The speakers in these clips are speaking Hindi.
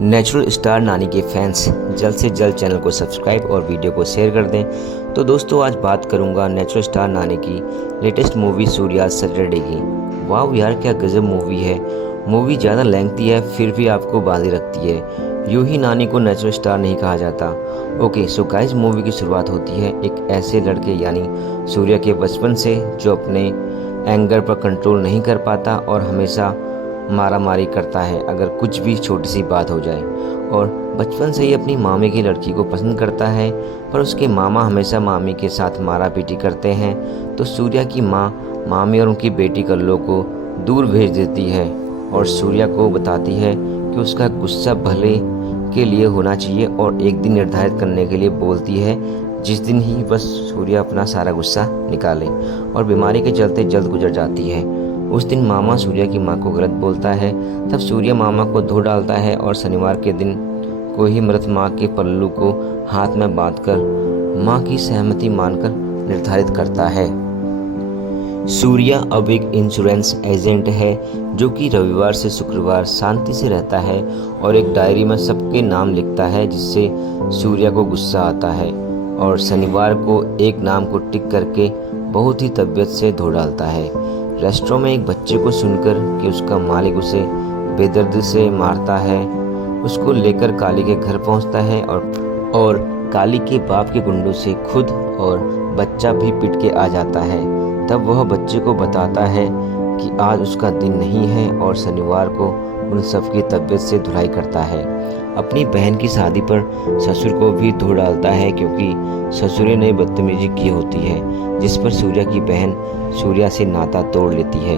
नेचुरल स्टार नानी के फैंस जल्द से जल्द चैनल को सब्सक्राइब और वीडियो को शेयर कर दें। तो दोस्तों आज बात करूंगा नेचुरल स्टार नानी की लेटेस्ट मूवी सूर्या सैटरडे की। वाह यार क्या गजब मूवी है। मूवी ज़्यादा लेंथी है फिर भी आपको बांधे रखती है। यूं ही नानी को नेचुरल स्टार नहीं कहा जाता। ओके सो गाइस मूवी की शुरुआत होती है एक ऐसे लड़के यानी सूर्या के बचपन से जो अपने एंगर पर कंट्रोल नहीं कर पाता और हमेशा मारा मारी करता है अगर कुछ भी छोटी सी बात हो जाए, और बचपन से ही अपनी मामी की लड़की को पसंद करता है पर उसके मामा हमेशा मामी के साथ मारा पीटी करते हैं। तो सूर्या की माँ मामी और उनकी बेटी कल्लो को दूर भेज देती है और सूर्या को बताती है कि उसका गुस्सा भले के लिए होना चाहिए और एक दिन निर्धारित करने के लिए बोलती है जिस दिन ही बस सूर्या अपना सारा गुस्सा निकाले, और बीमारी के चलते जल्द गुजर जाती है। उस दिन मामा सूर्या की माँ को गलत बोलता है। तब सूर्या मामा को धो डालता है और शनिवार के दिन को ही मृत माँ के पल्लू को हाथ में बांधकर माँ की सहमति मानकर निर्धारित करता है। सूर्या अब एक इंश्योरेंस एजेंट है जो कि रविवार से शुक्रवार शांति से रहता है और एक डायरी में सबके नाम लिखता है जिससे सूर्या को गुस्सा आता है, और शनिवार को एक नाम को टिक करके बहुत ही तबीयत से धो डालता है। रेस्टोरेंट में एक बच्चे को सुनकर कि उसका मालिक उसे बेदर्दी से मारता है, उसको लेकर काली के घर पहुंचता है और काली के बाप के गुंडों से खुद और बच्चा भी पिट के आ जाता है। तब वह बच्चे को बताता है कि आज उसका दिन नहीं है और शनिवार को उन सबकी तबीयत से धुलाई करता है। अपनी बहन की शादी पर ससुर को भी धो डालता है क्योंकि ससुरे ने बदतमीजी की होती है, जिस पर सूर्या की बहन सूर्या से नाता तोड़ लेती है।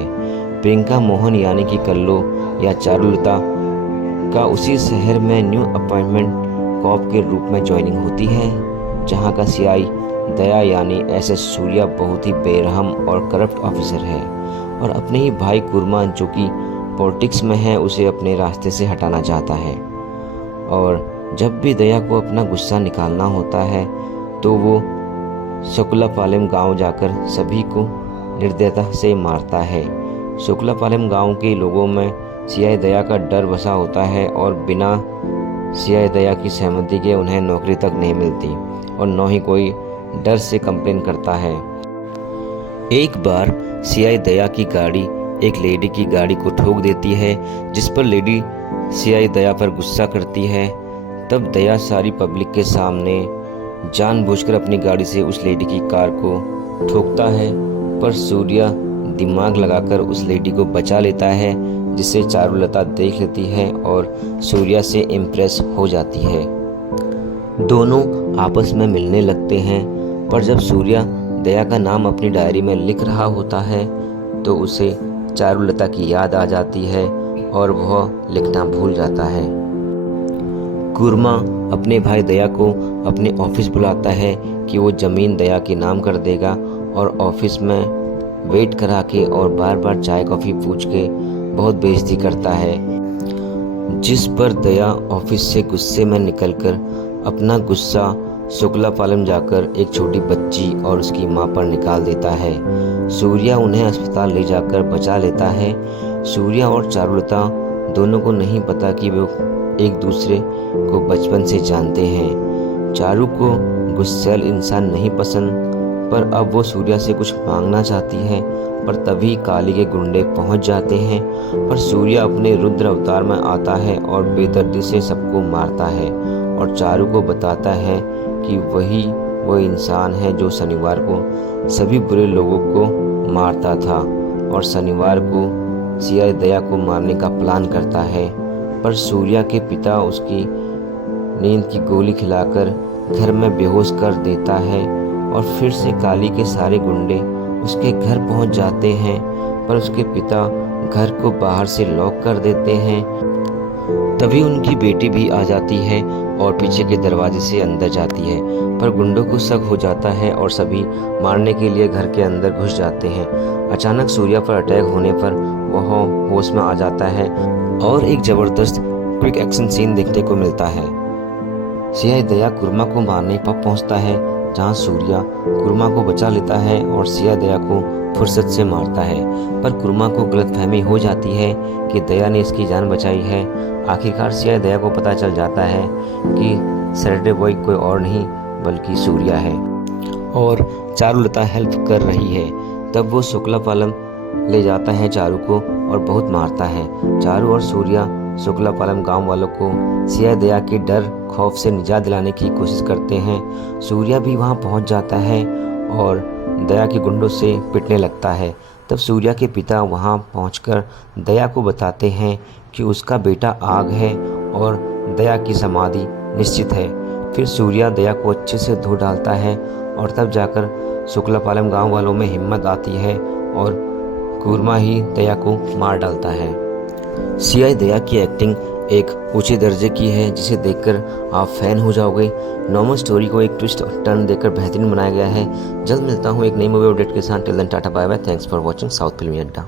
प्रियंका मोहन यानी कि कल्लो या चारुलता का उसी शहर में न्यू अपॉइंटमेंट कॉप के रूप में ज्वाइनिंग होती है, जहां का सीआई दया यानी एसएस सूर्या बहुत ही बेरहम और करप्ट ऑफिसर है और अपने ही भाई कुर्मा जो कि पॉलिटिक्स में है उसे अपने रास्ते से हटाना चाहता है। और जब भी दया को अपना गुस्सा निकालना होता है तो वो शुक्लापालम गांव जाकर सभी को निर्दयता से मारता है। शुक्लापालम गांव के लोगों में सीआई दया का डर बसा होता है और बिना सीआई दया की सहमति के उन्हें नौकरी तक नहीं मिलती और न ही कोई डर से कंप्लेन करता है। एक बार सीआई दया की गाड़ी एक लेडी की गाड़ी को ठोक देती है, जिस पर लेडी सीआई दया पर गुस्सा करती है। तब दया सारी पब्लिक के सामने जानबूझकर अपनी गाड़ी से उस लेडी की कार को ठोकता है, पर सूर्या दिमाग लगाकर उस लेडी को बचा लेता है, जिसे चारुलता देख लेती है और सूर्या से इम्प्रेस हो जाती है। दोनों आपस में मिलने लगते हैं, पर जब सूर्या दया का नाम अपनी डायरी में लिख रहा होता है तो उसे चारुलता की याद आ जाती है और वह लिखना भूल जाता है। कुर्मा अपने भाई दया को अपने ऑफिस बुलाता है कि वो ज़मीन दया के नाम कर देगा, और ऑफिस में वेट करा के और बार बार चाय कॉफ़ी पूछ के बहुत बेइज्जती करता है, जिस पर दया ऑफिस से गुस्से में निकलकर अपना गुस्सा शुक्लापालम जाकर एक छोटी बच्ची और उसकी मां पर निकाल देता है। सूर्या उन्हें अस्पताल ले जाकर बचा लेता है। सूर्या और चारुलता दोनों को नहीं पता कि वो एक दूसरे को बचपन से जानते हैं। चारू को गुस्सैल इंसान नहीं पसंद, पर अब वो सूर्या से कुछ मांगना चाहती है, पर तभी काली के गुंडे पहुंच जाते हैं। पर सूर्या अपने रुद्र अवतार में आता है और बेदर्दी से सबको मारता है और चारू को बताता है कि वही वो इंसान है जो शनिवार को सभी बुरे लोगों को मारता था और शनिवार को सीआई दया को मारने का प्लान करता है। पर सूर्या के पिता उसकी नींद की गोली खिलाकर घर में बेहोश कर देता है और फिर से काली के सारे गुंडे उसके घर पहुंच जाते हैं, पर उसके पिता घर को बाहर से लॉक कर देते हैं। तभी उनकी बेटी भी आ जाती है और पीछे के दरवाजे से अंदर जाती है, पर गुंडों को शक हो जाता है और सभी मारने के लिए घर के अंदर घुस जाते हैं। अचानक सूर्या पर अटैक होने पर वह होश में आ जाता है और एक जबरदस्त क्विक एक्शन सीन देखने को मिलता है। सीआई दया कुर्मा को मारने पर पहुंचता है जहां सूर्या कुर्मा को बचा लेता है और सिया दया को फुर्सत से मारता है। पर कुर्मा को गलतफहमी हो जाती है कि दया ने इसकी जान बचाई है। आखिरकार सिया दया को पता चल जाता है कि सैटरडे बॉय कोई और नहीं बल्कि सूर्या है और चारुलता हेल्प कर रही है। तब वो शुक्लापालम ले जाता है चारू को और बहुत मारता है। चारू और सूर्या शुक्लापालम गांव वालों को सिया दया के डर खौफ से निजात दिलाने की कोशिश करते हैं। सूर्या भी वहां पहुंच जाता है और दया के गुंडों से पिटने लगता है। तब सूर्या के पिता वहां पहुंचकर दया को बताते हैं कि उसका बेटा आग है और दया की समाधि निश्चित है। फिर सूर्या दया को अच्छे से धो डालता है और तब जाकर शुक्लापालम गांव वालों में हिम्मत आती है और कुर्मा ही दया को मार डालता है। सिया दया की एक्टिंग एक ऊंचे दर्जे की है जिसे देखकर आप फैन हो जाओगे। नॉर्मल स्टोरी को एक ट्विस्ट और टर्न देकर बेहतरीन बनाया गया है। जल्द मिलता हूँ एक नई मूवी अपडेट के साथ। Till then tata bye bye. Thanks for watching south Filmy अड्डा।